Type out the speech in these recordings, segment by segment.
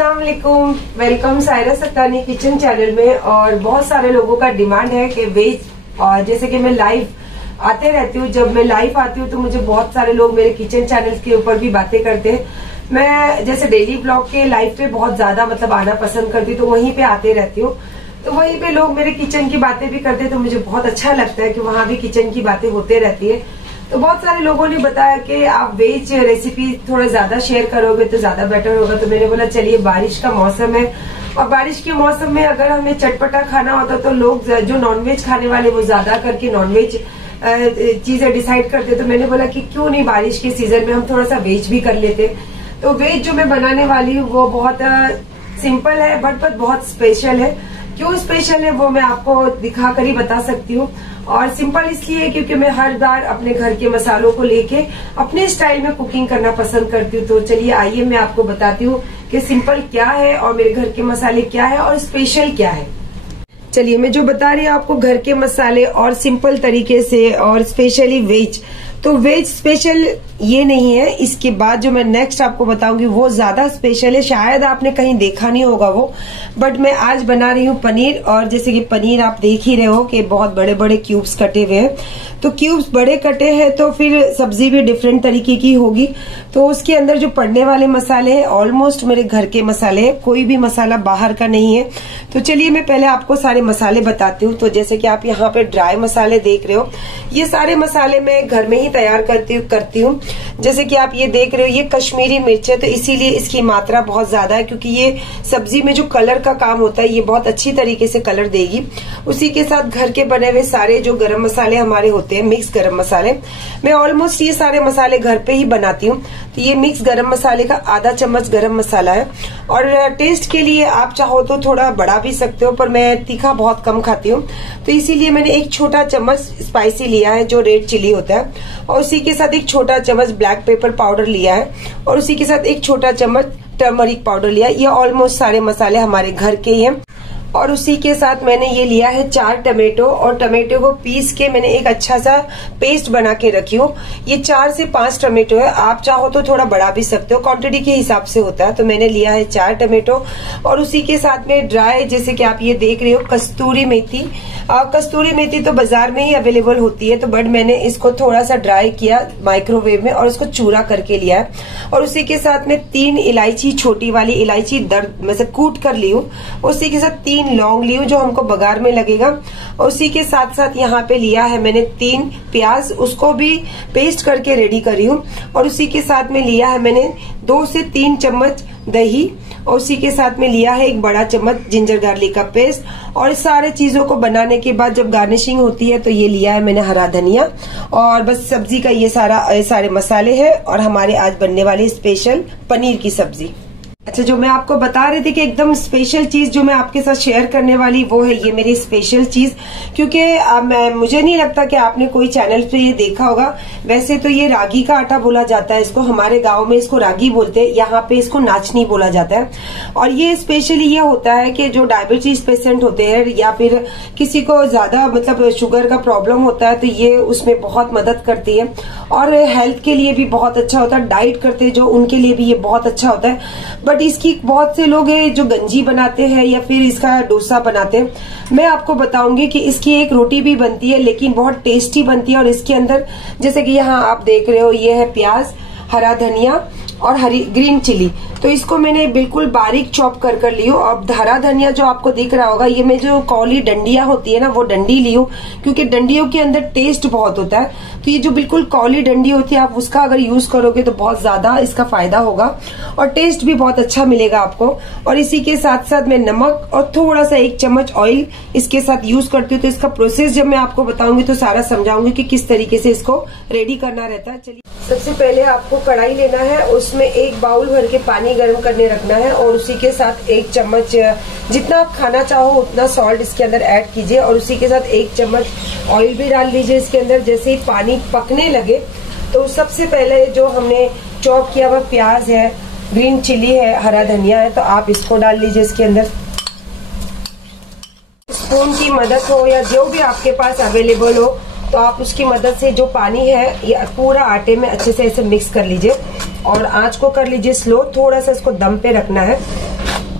अस्सलाम वालेकुम, welcome Saira Sattani kitchen channel में। और बहुत सारे लोगों का डिमांड है कि वेज, और जैसे कि मैं लाइव आते रहती हूँ, जब मैं लाइव आती हूँ तो मुझे बहुत सारे लोग मेरे किचन चैनल के ऊपर भी बातें करते हैं। मैं जैसे डेली ब्लॉग के लाइव पे बहुत ज्यादा आना पसंद करती हूँ, तो वहीं पे आते रहती हूँ। तो वहीं पे लोग मेरे किचन की बातें भी करते हैं, तो मुझे बहुत अच्छा लगता है कि वहां भी किचन की बातें होते रहती है। तो बहुत सारे लोगों ने बताया कि आप वेज रेसिपी थोड़ा ज्यादा शेयर करोगे तो ज्यादा बेटर होगा। तो मैंने बोला चलिए, बारिश का मौसम है और बारिश के मौसम में अगर हमें चटपटा खाना होता तो लोग जो नॉनवेज खाने वाले वो ज्यादा करके नॉनवेज चीजें डिसाइड करते। तो मैंने बोला कि क्यों नहीं बारिश के सीजन में हम थोड़ा सा वेज भी कर लेते। तो वेज जो मैं बनाने वाली हूँ वो बहुत सिंपल है बट बहुत स्पेशल है। क्यों स्पेशल है वो मैं आपको दिखा कर ही बता सकती हूँ। और सिंपल इसलिए क्योंकि मैं हर बार अपने घर के मसालों को लेके अपने स्टाइल में कुकिंग करना पसंद करती हूँ। तो चलिए आइए मैं आपको बताती हूँ कि सिंपल क्या है और मेरे घर के मसाले क्या है और स्पेशल क्या है। चलिए, मैं जो बता रही हूँ आपको घर के मसाले और सिंपल तरीके से और स्पेशली वेज। तो वेज स्पेशल ये नहीं है, इसके बाद जो मैं नेक्स्ट आपको बताऊंगी वो ज्यादा स्पेशल है। शायद आपने कहीं देखा नहीं होगा वो, बट मैं आज बना रही हूँ पनीर। और जैसे कि पनीर आप देख ही रहे हो कि बहुत बड़े बड़े क्यूब्स कटे हुए हैं। तो क्यूब्स बड़े कटे हैं तो फिर सब्जी भी डिफरेंट तरीके की होगी। तो उसके अंदर जो पड़ने वाले मसाले हैं ऑलमोस्ट मेरे घर के मसाले हैं, कोई भी मसाला बाहर का नहीं है। तो चलिए मैं पहले आपको सारे मसाले बताती हूँ। तो जैसे कि आप यहाँ पे ड्राई मसाले देख रहे हो, ये सारे मसाले मैं घर में ही तैयार करती हूँ। जैसे कि आप ये देख रहे हो, ये कश्मीरी मिर्च है, तो इसीलिए इसकी मात्रा बहुत ज्यादा है, क्योंकि ये सब्जी में जो कलर का काम होता है ये बहुत अच्छी तरीके से कलर देगी। उसी के साथ घर के बने हुए सारे जो गरम मसाले हमारे होते हैं, मिक्स गरम मसाले, मैं ऑलमोस्ट ये सारे मसाले घर पे ही बनाती हूँ। तो ये मिक्स गरम मसाले का आधा चम्मच गरम मसाला है। और टेस्ट के लिए आप चाहो तो थोड़ा बढ़ा भी सकते हो, पर मैं तीखा बहुत कम खाती हूँ, तो इसीलिए मैंने एक छोटा चम्मच स्पाइसी लिया है जो रेड चिली होता है। और उसी के साथ एक छोटा चम्मच ब्लैक पेपर पाउडर लिया है। और उसी के साथ एक छोटा चम्मच टर्मरिक पाउडर लिया है। ये ऑलमोस्ट सारे मसाले हमारे घर के ही हैं। और उसी के साथ मैंने ये लिया है 4 टमेटो, और टमेटो को पीस के मैंने एक अच्छा सा पेस्ट बना के रखी हूँ। ये 4 से 5 टमेटो है, आप चाहो तो थोड़ा बढ़ा भी सकते हो, क्वांटिटी के हिसाब से होता है। तो मैंने लिया है 4 टमेटो। और उसी के साथ में ड्राई, जैसे कि आप ये देख रहे हो, कस्तूरी मेथी। कस्तूरी मेथी तो बाजार में ही अवेलेबल होती है, तो बट मैंने इसको थोड़ा सा ड्राई किया माइक्रोवेव में और उसको चूरा करके लिया है। और उसी के साथ में 3 इलायची, छोटी वाली इलायची दर्द में से कूट कर ली हूँ। उसी के साथ 3 लौंग ली हूँ जो हमको बघार में लगेगा। और उसी के साथ साथ यहाँ पे लिया है मैंने 3 प्याज, उसको भी पेस्ट करके रेडी करी हूँ। और उसी के साथ में लिया है मैंने 2 से 3 चम्मच दही। और उसी के साथ में लिया है 1 बड़ा चम्मच जिंजर गार्लिक का पेस्ट। और इस सारे चीजों को बनाने के बाद जब गार्निशिंग होती है तो ये लिया है मैंने हरा धनिया। और बस सब्जी का ये सारे मसाले हैं और हमारे आज बनने वाली स्पेशल पनीर की सब्जी। अच्छा, जो मैं आपको बता रही थी कि एकदम स्पेशल चीज जो मैं आपके साथ शेयर करने वाली वो है ये मेरी स्पेशल चीज, क्योंकि मुझे नहीं लगता कि आपने कोई चैनल पे ये देखा होगा। वैसे तो ये रागी का आटा बोला जाता है, इसको हमारे गांव में इसको रागी बोलते हैं, यहाँ पे इसको नाचनी बोला जाता है। और ये स्पेशली ये होता है कि जो डायबिटीज पेशेंट होते हैं या फिर किसी को ज्यादा शुगर का प्रॉब्लम होता है, तो ये उसमें बहुत मदद करती है। और हेल्थ के लिए भी बहुत अच्छा होता है, डाइट करते हैं जो उनके लिए भी ये बहुत अच्छा होता है। बट इसकी बहुत से लोग हैं जो गंजी बनाते हैं या फिर इसका डोसा बनाते हैं। मैं आपको बताऊंगी कि इसकी एक रोटी भी बनती है, लेकिन बहुत टेस्टी बनती है। और इसके अंदर जैसे कि यहाँ आप देख रहे हो, ये है प्याज, हरा धनिया और ग्रीन चिली। तो इसको मैंने बिल्कुल बारीक चॉप कर ली हूँ। अब हरा धनिया जो आपको दिख रहा होगा, ये मैं जो कौली डंडिया होती है ना, वो डंडी ली हूँ, क्योंकि डंडियों के अंदर टेस्ट बहुत होता है। तो ये जो बिल्कुल कौली डंडी होती है, आप उसका अगर यूज करोगे तो बहुत ज्यादा इसका फायदा होगा और टेस्ट भी बहुत अच्छा मिलेगा आपको। और इसी के साथ साथ मैं नमक और थोड़ा सा 1 चम्मच ऑयल इसके साथ यूज करती हूँ। तो इसका प्रोसेस जब मैं आपको बताऊंगी तो सारा समझाऊंगी कि किस तरीके से इसको रेडी करना रहता है। चलिए, सबसे पहले आपको कढ़ाई लेना है, उसमें 1 बाउल भर के पानी गर्म करने रखना है। और उसी के साथ 1 चम्मच, जितना आप खाना चाहो उतना सॉल्ट इसके अंदर ऐड कीजिए। और उसी के साथ 1 चम्मच ऑयल भी डाल लीजिए इसके अंदर। जैसे ही पानी पकने लगे तो सबसे पहले जो हमने चॉप किया हुआ प्याज है, ग्रीन चिली है, हरा धनिया है, तो आप इसको डाल लीजिए इसके अंदर। स्पून की मदद हो या जो भी आपके पास अवेलेबल हो, तो आप उसकी मदद से जो पानी है ये पूरा आटे में अच्छे से ऐसे मिक्स कर लीजिए। और आंच को कर लीजिए स्लो, थोड़ा सा इसको दम पे रखना है।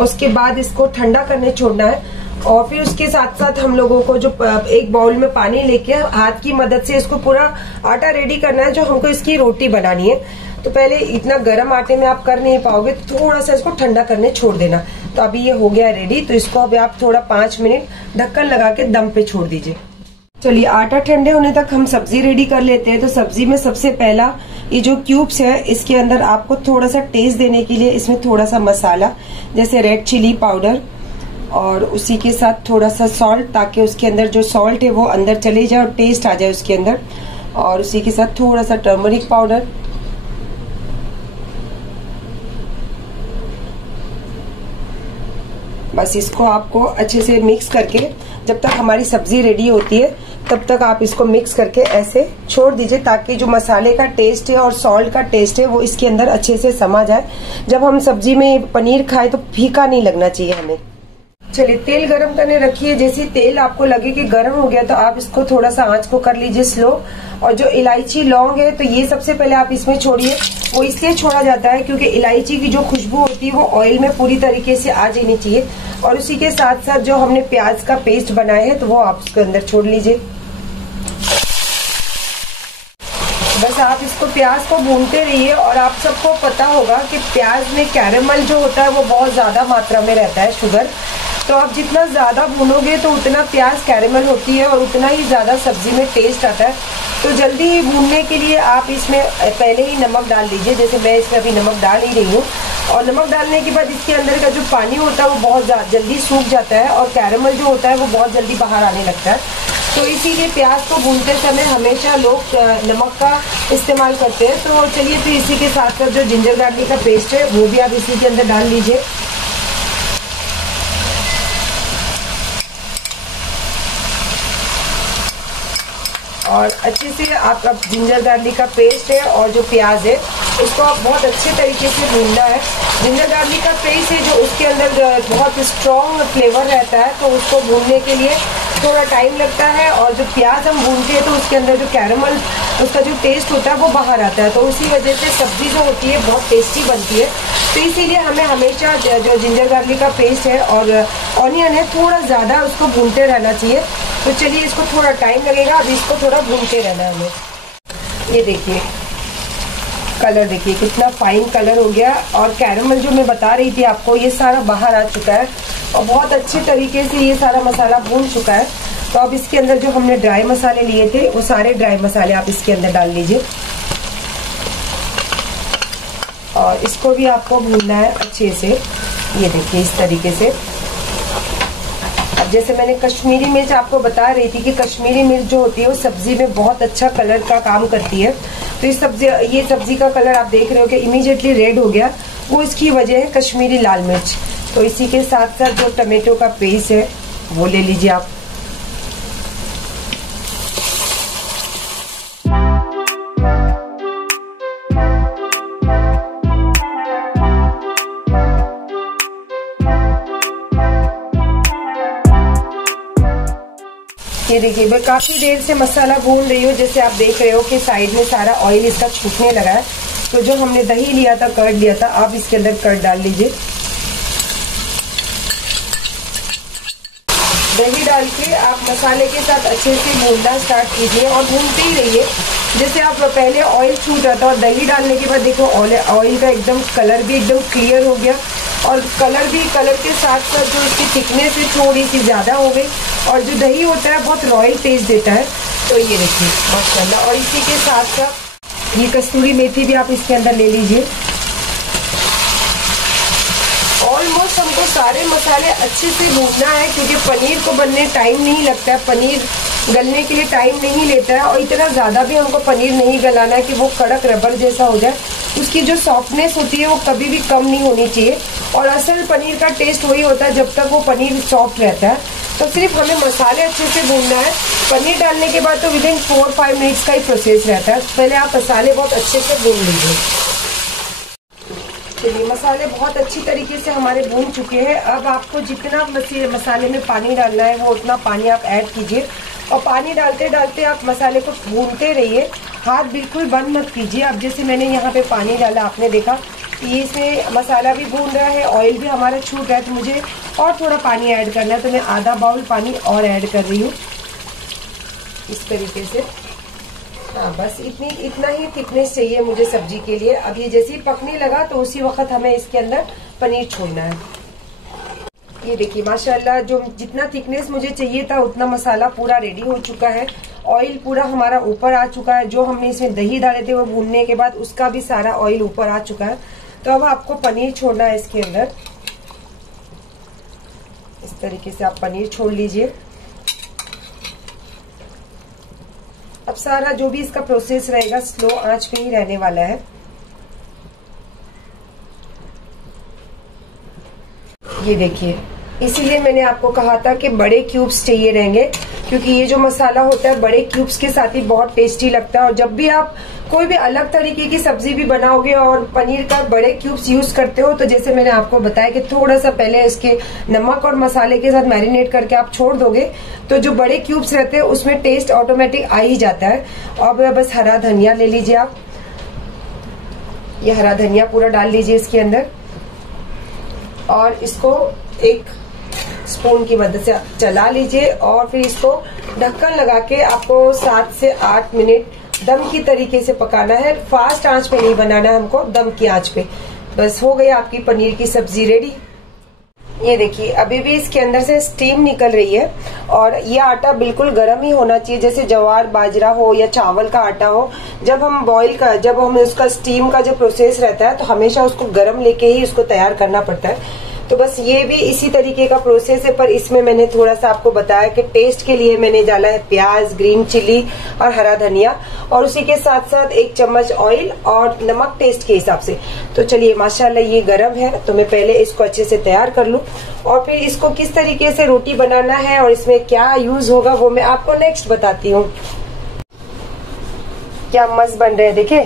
उसके बाद इसको ठंडा करने छोड़ना है। और फिर उसके साथ साथ हम लोगों को जो एक बाउल में पानी लेके हाथ की मदद से इसको पूरा आटा रेडी करना है, जो हमको इसकी रोटी बनानी है। तो पहले इतना गर्म आटे में आप कर नहीं पाओगे, तो थोड़ा सा इसको ठंडा करने छोड़ देना। तो अभी ये हो गया रेडी। तो इसको अभी आप थोड़ा 5 मिनट ढक्कन लगा के दम पे छोड़ दीजिए। चलिए आटा ठंडे होने तक हम सब्जी रेडी कर लेते हैं। तो सब्जी में सबसे पहला ये जो क्यूब्स है, इसके अंदर आपको थोड़ा सा टेस्ट देने के लिए इसमें थोड़ा सा मसाला जैसे रेड चिली पाउडर और उसी के साथ थोड़ा सा सॉल्ट, ताकि उसके अंदर जो सॉल्ट है वो अंदर चले जाए और टेस्ट आ जाए उसके अंदर। और उसी के साथ थोड़ा सा टर्मरिक पाउडर, बस इसको आपको अच्छे से मिक्स करके जब तक हमारी सब्जी रेडी होती है तब तक आप इसको मिक्स करके ऐसे छोड़ दीजिए, ताकि जो मसाले का टेस्ट है और सॉल्ट का टेस्ट है वो इसके अंदर अच्छे से समा जाए। जब हम सब्जी में पनीर खाएं तो फीका नहीं लगना चाहिए हमें। चलिए तेल गरम करने रखिए। जैसे तेल आपको लगे कि गरम हो गया तो आप इसको थोड़ा सा आंच को कर लीजिए स्लो। और जो इलायची लौंग है तो ये सबसे पहले आप इसमें छोड़िए। वो इसलिए छोड़ा जाता है क्योंकि इलायची की जो खुशबू होती है वो ऑयल में पूरी तरीके से आ जानी चाहिए। और उसी के साथ साथ जो हमने प्याज का पेस्ट बनाया है तो वो आप उसके अंदर छोड़ लीजिए। बस आप इसको प्याज को भूनते रहिए। और आप सबको पता होगा कि प्याज में कैरेमल जो होता है वो बहुत ज्यादा मात्रा में रहता है, शुगर। तो आप जितना ज्यादा भूनोगे तो उतना प्याज कैरेमल होती है और उतना ही ज्यादा सब्जी में टेस्ट आता है। तो जल्दी ही भूनने के लिए आप इसमें पहले ही नमक डाल दीजिए। जैसे मैं इसमें अभी नमक डाल ही रही हूँ। और नमक डालने के बाद इसके अंदर का जो पानी होता है वो बहुत जल्दी सूख जाता है और कैरेमल जो होता है वो बहुत जल्दी बाहर आने लगता है। तो इसीलिए प्याज को भूनते समय हमेशा लोग नमक का इस्तेमाल करते हैं। तो चलिए फिर इसी के साथ साथ जो जिंजर गार्लिक का पेस्ट है वो भी आप इसी के अंदर डाल लीजिए। और अच्छे से आपका जिंजर गार्लिक का पेस्ट है और जो प्याज है उसको आप बहुत अच्छे तरीके से भूनना है। जिंजर गार्लिक का पेस्ट है जो उसके अंदर बहुत स्ट्रॉन्ग फ्लेवर रहता है, तो उसको भूनने के लिए थोड़ा टाइम लगता है। और जो प्याज हम भूनते हैं तो उसके अंदर जो कैरेमल उसका जो टेस्ट होता है वो बाहर आता है। तो उसी वजह से सब्जी जो होती है बहुत टेस्टी बनती है। तो इसीलिए हमें हमेशा जो जिंजर गार्लिक का पेस्ट है और ऑनियन है थोड़ा ज़्यादा उसको भूनते रहना चाहिए। तो चलिए इसको थोड़ा टाइम लगेगा, अभी इसको थोड़ा भूनते रहना है हमें। ये देखिए कलर, देखिए कितना फाइन कलर हो गया। और कैरेमल जो मैं बता रही थी आपको ये सारा बाहर आ चुका है और बहुत अच्छे तरीके से ये सारा मसाला भून चुका है। तो अब इसके अंदर जो हमने ड्राई मसाले लिए थे वो सारे ड्राई मसाले आप इसके अंदर डाल लीजिए। और इसको भी आपको भूनना है अच्छे से। ये देखिए इस तरीके से। अब जैसे मैंने कश्मीरी मिर्च आपको बता रही थी कि कश्मीरी मिर्च जो होती है वो सब्जी में बहुत अच्छा कलर का काम करती है। तो ये सब्जी का कलर आप देख रहे हो कि इमीडिएटली रेड हो गया, वो इसकी वजह है कश्मीरी लाल मिर्च। तो इसी के साथ साथ जो टमाटो का पेस्ट है वो ले लीजिए आप। ये देखिए मैं काफी देर से मसाला भून रही हूँ। जैसे आप देख रहे हो कि साइड में सारा ऑयल इसका छूटने लगा है। तो जो हमने दही लिया था, कर्ड लिया था, आप इसके अंदर कर्ड डाल लीजिए। दही डाल के आप मसाले के साथ अच्छे से भूनना स्टार्ट कीजिए और भूनते ही रहिए। जैसे आप पहले ऑयल छूट रहा था और दही डालने के बाद देखो ऑयल का एकदम कलर भी एकदम क्लियर हो गया। और कलर के साथ साथ जो इसकी थिकनेस है थोड़ी सी ज्यादा हो गई। और जो दही होता है बहुत रॉयल टेस्ट देता है। तो ये देखिए माशाल्लाह। और इसी के साथ साथ ये कस्तूरी मेथी भी आप इसके अंदर ले लीजिए। ऑलमोस्ट हमको सारे मसाले अच्छे से भूनना है क्योंकि पनीर को बनने टाइम नहीं लगता है, पनीर गलने के लिए टाइम नहीं लेता है। और इतना ज्यादा भी हमको पनीर नहीं गलाना है कि वो कड़क रबर जैसा हो जाए। उसकी जो सॉफ्टनेस होती है वो कभी भी कम नहीं होनी चाहिए। और असल पनीर का टेस्ट वही होता है जब तक वो पनीर सॉफ्ट रहता है। तो सिर्फ हमें मसाले अच्छे से भूनना है। पनीर डालने के बाद तो विदिन 4-5 मिनट्स का ही प्रोसेस रहता है। पहले आप मसाले बहुत अच्छे से भून लीजिए। चलिए मसाले बहुत अच्छी तरीके से हमारे भून चुके हैं। अब आपको जितना मसाले में पानी डालना है वो उतना पानी आप ऐड कीजिए। और पानी डालते डालते आप मसाले को भूनते रहिए, हाथ बिल्कुल बंद मत कीजिए। अब जैसे मैंने यहाँ पे पानी डाला, आपने देखा ये इसमें मसाला भी भून रहा है, ऑयल भी हमारा छूट रहा है, तो मुझे और थोड़ा पानी ऐड करना है, तो मैं आधा बाउल पानी और ऐड कर रही हूँ इस तरीके से। हाँ, बस इतना ही थिकनेस चाहिए मुझे सब्जी के लिए। अब ये जैसे ही पकने लगा तो उसी वक्त हमें इसके अंदर पनीर छोड़ना है। ये देखिए माशाल्लाह, जो जितना थिकनेस मुझे चाहिए था उतना मसाला पूरा रेडी हो चुका है, ऑयल पूरा हमारा ऊपर आ चुका है। जो हमने इसमें दही डाले थे वो भूनने के बाद उसका भी सारा ऑयल ऊपर आ चुका है। तो अब आपको पनीर छोड़ना है इसके अंदर। इस तरीके से आप पनीर छोड़ लीजिए। अब सारा जो भी इसका प्रोसेस रहेगा स्लो आंच पे ही रहने वाला है। ये देखिए, इसीलिए मैंने आपको कहा था कि बड़े क्यूब्स चाहिए रहेंगे, क्योंकि ये जो मसाला होता है बड़े क्यूब्स के साथ ही बहुत टेस्टी लगता है। और जब भी आप कोई भी अलग तरीके की सब्जी भी बनाओगे और पनीर का बड़े क्यूब्स यूज करते हो, तो जैसे मैंने आपको बताया कि थोड़ा सा पहले इसके नमक और मसाले के साथ मैरिनेट करके आप छोड़ दोगे, तो जो बड़े क्यूब्स रहते हैं उसमें टेस्ट ऑटोमेटिक आ ही जाता है। अब बस हरा धनिया ले लीजिए आप, ये हरा धनिया पूरा डाल लीजिए इसके अंदर, और इसको एक स्पून की मदद से चला लीजिए, और फिर इसको ढक्कन लगा के आपको 7 से 8 मिनट दम की तरीके से पकाना है। फास्ट आंच पे नहीं बनाना है हमको, दम की आंच पे। बस हो गई आपकी पनीर की सब्जी रेडी। ये देखिए, अभी भी इसके अंदर से स्टीम निकल रही है, और ये आटा बिल्कुल गर्म ही होना चाहिए, जैसे ज्वार बाजरा हो या चावल का आटा हो। जब हम उसका स्टीम का जो प्रोसेस रहता है तो हमेशा उसको गर्म लेके ही उसको तैयार करना पड़ता है। तो बस ये भी इसी तरीके का प्रोसेस है, पर इसमें मैंने थोड़ा सा आपको बताया कि टेस्ट के लिए मैंने डाला है प्याज, ग्रीन चिली और हरा धनिया, और उसी के साथ साथ 1 चम्मच ऑयल और नमक टेस्ट के हिसाब से। तो चलिए, माशाल्लाह ये गरम है, तो मैं पहले इसको अच्छे से तैयार कर लूं, और फिर इसको किस तरीके से रोटी बनाना है और इसमें क्या यूज होगा वो मैं आपको नेक्स्ट बताती हूँ। क्या मस्त बन रहे हैं, देखे।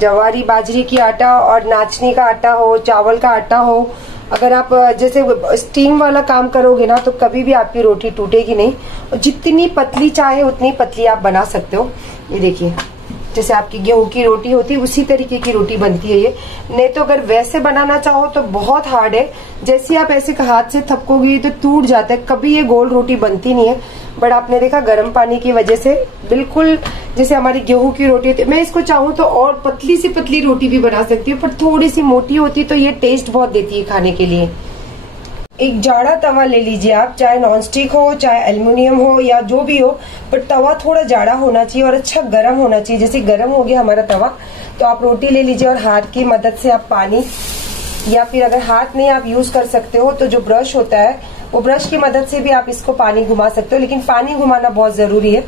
जवारी बाजरी की आटा और नाचनी का आटा हो, चावल का आटा हो, अगर आप जैसे स्टीम वाला काम करोगे ना, तो कभी भी आपकी रोटी टूटेगी नहीं, और जितनी पतली चाहे उतनी पतली आप बना सकते हो। ये देखिए, जैसे आपकी गेहूं की रोटी होती है उसी तरीके की रोटी बनती है ये। नहीं तो अगर वैसे बनाना चाहो तो बहुत हार्ड है, जैसे आप ऐसे हाथ से थपकोगे तो टूट जाता है, कभी ये गोल रोटी बनती नहीं है। बट आपने देखा गर्म पानी की वजह से बिल्कुल जैसे हमारी गेहूं की रोटी होती है। मैं इसको चाहूँ तो और पतली सी पतली रोटी भी बना सकती हूँ, पर थोड़ी सी मोटी होती तो ये टेस्ट बहुत देती है खाने के लिए। एक जाड़ा तवा ले लीजिए आप, चाहे नॉनस्टिक हो चाहे एल्युमिनियम हो या जो भी हो, पर तवा थोड़ा जाड़ा होना चाहिए और अच्छा गर्म होना चाहिए। जैसे गर्म हो गया हमारा तवा, तो आप रोटी ले लीजिए और हाथ की मदद से आप पानी, या फिर अगर हाथ नहीं आप यूज कर सकते हो तो जो ब्रश होता है वो ब्रश की मदद से भी आप इसको पानी घुमा सकते हो, लेकिन पानी घुमाना बहुत जरूरी है।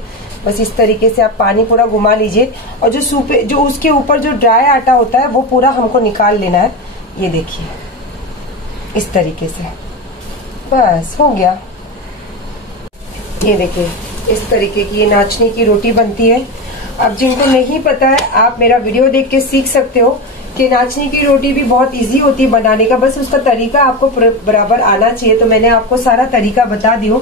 बस इस तरीके से आप पानी पूरा घुमा लीजिए, और जो उसके ऊपर जो ड्राई आटा होता है वो पूरा हमको निकाल लेना है। ये देखिए, इस तरीके से बस हो गया। ये देखिए, इस तरीके की ये नाचनी की रोटी बनती है। अब जिनको नहीं पता है, आप मेरा वीडियो देख के सीख सकते हो कि नाचनी की रोटी भी बहुत इजी होती है बनाने का, बस उसका तरीका आपको बराबर आना चाहिए। तो मैंने आपको सारा तरीका बता दिया।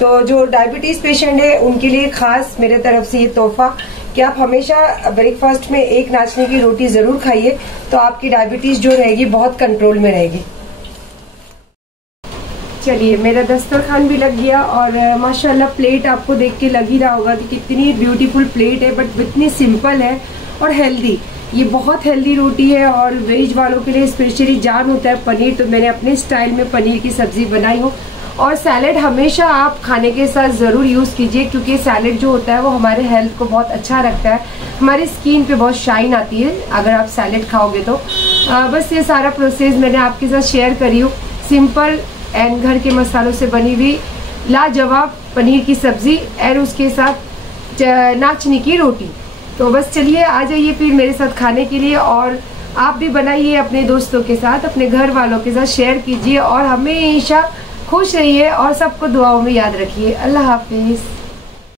तो जो डायबिटीज पेशेंट है उनके लिए खास मेरे तरफ से ये तोहफा कि आप हमेशा ब्रेकफास्ट में एक नाचनी की रोटी जरूर खाइए, तो आपकी डायबिटीज जो रहेगी बहुत कंट्रोल में रहेगी। चलिए, मेरा दस्तरखान भी लग गया, और माशाल्लाह प्लेट आपको देख के लग ही रहा होगा कि कितनी ब्यूटीफुल प्लेट है, बट इतनी सिंपल है और हेल्दी। ये बहुत हेल्दी रोटी है, और वेज वालों के लिए स्पेशली जान होता है पनीर, तो मैंने अपने स्टाइल में पनीर की सब्जी बनाई हूँ। और सैलेड हमेशा आप खाने के साथ ज़रूर यूज़ कीजिए, क्योंकि सैलेड जो होता है वो हमारे हेल्थ को बहुत अच्छा रखता है, हमारी स्किन पे बहुत शाइन आती है अगर आप सैलेड खाओगे तो। बस ये सारा प्रोसेस मैंने आपके साथ शेयर करी हूँ। सिंपल एंड घर के मसालों से बनी हुई लाजवाब पनीर की सब्जी और उसके साथ नाचनी की रोटी। तो बस चलिए, आ जाइए फिर मेरे साथ खाने के लिए, और आप भी बनाइए अपने दोस्तों के साथ, अपने घर वालों के साथ शेयर कीजिए, और हमेशा खुश रहिए और सबको दुआओं में याद रखिए। अल्लाह हाफिज।